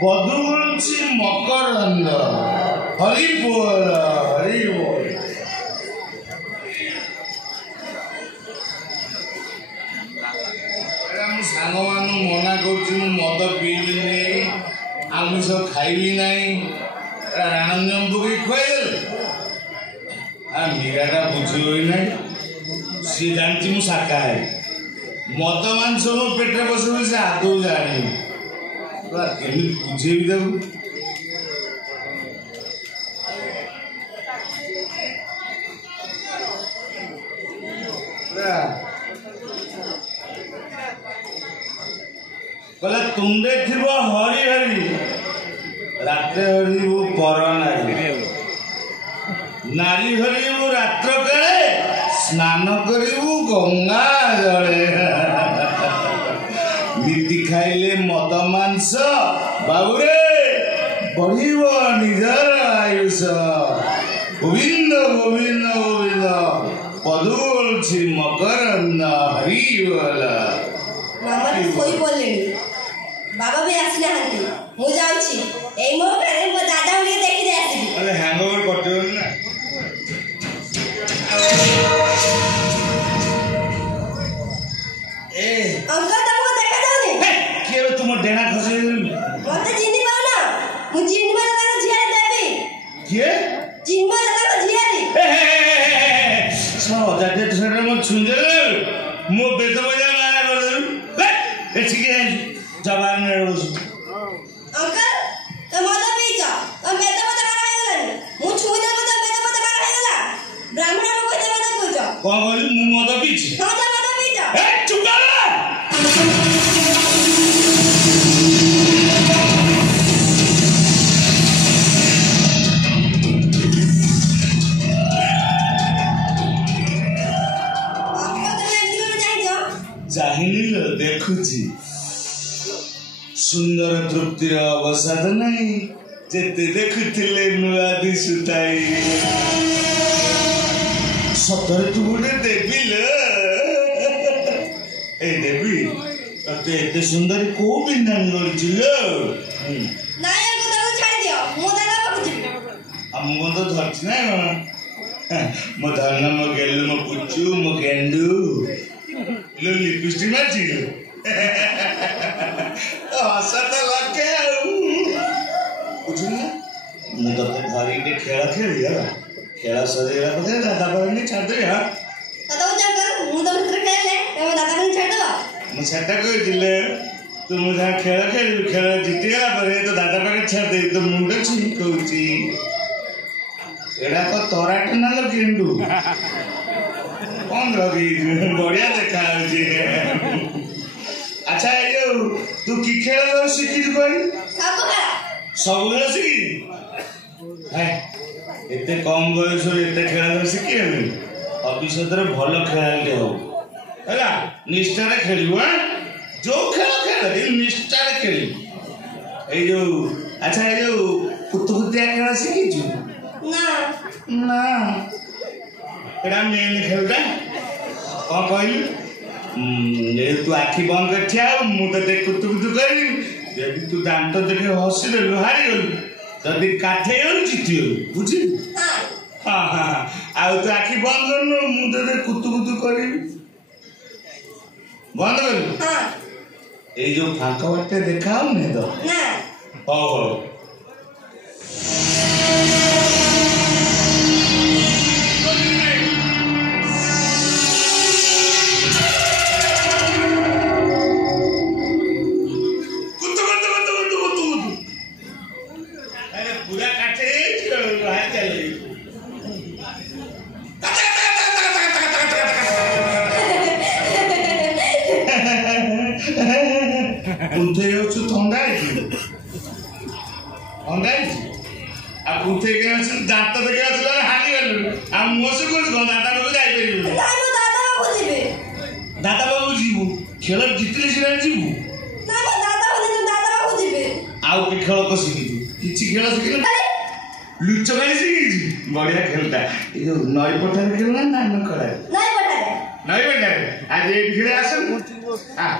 ପଦୁଛି ମକରନ୍ଦ ହରି ବୋଲ ହରି ବୋଲ। ମୁଁ ସାଙ୍ଗମାନଙ୍କୁ ମନା କରୁଛି ମୁଁ ମଦ ପିଇବିନି ଆମିଷ ଖାଇବି ନାହିଁ ରାଣନ୍ୟମ ପକେଇ ଖୁଆଇଦେଲେ ମୀରାଟା ବୁଝିବ ବି ନାହିଁ ସିଏ ଜାଣିଛି ମୁଁ ଶାକାହାରୀ ମଦ ମାଂସ ମୋ ପେଟରେ ବସିବ ସେ ଆଦୌ ଜାଣିନି କେମିତି ବୁଝେଇବି ତାକୁ କହିଲା ତୁଣ୍ଡେ ଥିବ ହରି ହରି ରାତ୍ରେ ହରିବୁ ପର ନାରୀ ନାରୀ ହରିବୁ ରାତ୍ର କାଳେ ସ୍ନାନ କରିବୁ ଗଙ୍ଗା ଜଳେ ନୀତି ଖାଇଲେ ମଦ ମାଂସ ବାବୁରେ ବଢିବ ନିଜର ଆୟୁଷ ଗୋବିନ୍ଦ ଗୋବିନ୍ଦ ଗୋବିନ୍ଦ ପଦୁଛି ମକରନ୍ଦ ହରିବୋଲ। ବାବା ବି ଆସିନାହାନ୍ତି ମୁଁ ଯାଉଛି ଏଇ ମୌକାରେ ମୋ ଦାଦାଙ୍କୁ ଟିକେ ଦେଖିଦେଇ ଆସିବି। ଆରେ ହ୍ୟାଙ୍ଗଓଭର କରିଦେବନି ନା ଅଙ୍କଲ ତମକୁ ଦେଖାଯାଉନି କିଏ ତୁମ ଡେଣା ଖସେଇ ମତେ ଚିହ୍ନି ପାଉନ ମୁଁ ଚିହ୍ନିବା ତାଙ୍କ ଝିଆରୀ ଦେବି। କିଏ ଚିହ୍ନିବା ତାଙ୍କ ଝିଆରୀ ଅଜାଟେ ସେଟା ମୁଁ ଛୁଇଁଦେଲେ ମୋ ବେଦ ବଜା ମାରା କରିଦେଲୁ ଏଠିକି ଜବାନ ଅଙ୍କଲ ତ ମଦ ପିଇଛ ତ ବେଦ ମତେ ମାରା ହେଇଗଲାନି ମୁଁ ଛୁଇଁଦେଲେ ମତେ ବେଦ ମତେ ମାରା ହେଇଗଲା ବ୍ରାହ୍ମଣକୁ କହିତେ ମଦ ପିଉଛ କଣ କହିଲି ମୁଁ ମଦ ପିଇଛି ହଁ ତ ମଦ ପିଇଛ ଚୁପ କର ଚାହିଁଲି ଦେଖୁଛି ସୁନ୍ଦର ତୃପ୍ତିର ଅବସାଦ ନାହିଁ ଯେତେ ଦେଖୁଥିଲେ ନୂଆ ଦିଶୁଥାଏ ସତରେ ତୁ ଗୋଟେ ଦେବି ଏଇ ଦେବି ତତେ ଏତେ ସୁନ୍ଦର କୋଉ ବିନ୍ଧାଣି କରିଛି ଲୋ ମୁଁ କଣ ତ ଧରିଛି ନା କଣ ମୋ ଧନ ମୋ ଗେଲୁ ମୋ ପୁଚୁ ମୋ ଗେଣ୍ଡୁ लिपस्टिक मारची हसा तो लगे बुझुना ମୁଁ ତତେ ଧରିକି ଖେଳ ଖେଳି ହେଲା ଖେଳ ସରିଗଲା ପରେ ଦାଦା ପାଖରେ ଛାଡ଼ିଦେବି ହଁ ମୁଁ ସେଟା କହିଥିଲେ ତୁ ମୁଁ ଯାହା ଖେଳ ଖେଳିବି ଖେଳ ଜିତିଗଲା ପରେ ତୋ ଦାଦା ପାଖରେ ଛାଡ଼ିଦେବି ତୋ ମୁଣ୍ଡ ଛିଙ୍କଉଛି ଏଇଟା ତ ତରାଟ ନା ଲୋ ଗେଣ୍ଡୁ कौन रवि बढ़िया देखा अच्छा ये तू की खेल शिखी सब खेल शिखी एते कम बयस एते खेल शिखी भविष्य भल खेलाड़ी हो निष्ठा खेलु जो खेल खेल निष्ठा खेल जो अच्छा ये जो कुतुकुतिया खेल शिखी ना एटा मेन खेलटा कौन कहलु तू आखि बंद कर ठिया मु ते कुतु कुतु करी जदि तू दांत देखे हसिले हारी गलु जदि काठे गलु जीती गलु बुझी हाँ हाँ आ तू आखि बंद कर मु ते कुतु कुतु करी बंद कर हां ए जो फांका बाटे देखाओ ने तो ना हो दात देखे हानि गलु मोस को दादा बाबू जाइए दादा बाबू जीवु खेल जितले सिना जीवु आउ के खेल को शिखी किछि खेल शिखी लुचकाई शिखी बढ़िया खेलता ये जो नई पठार खेलना ना न करा नई पठार आज ये खेले आसन हां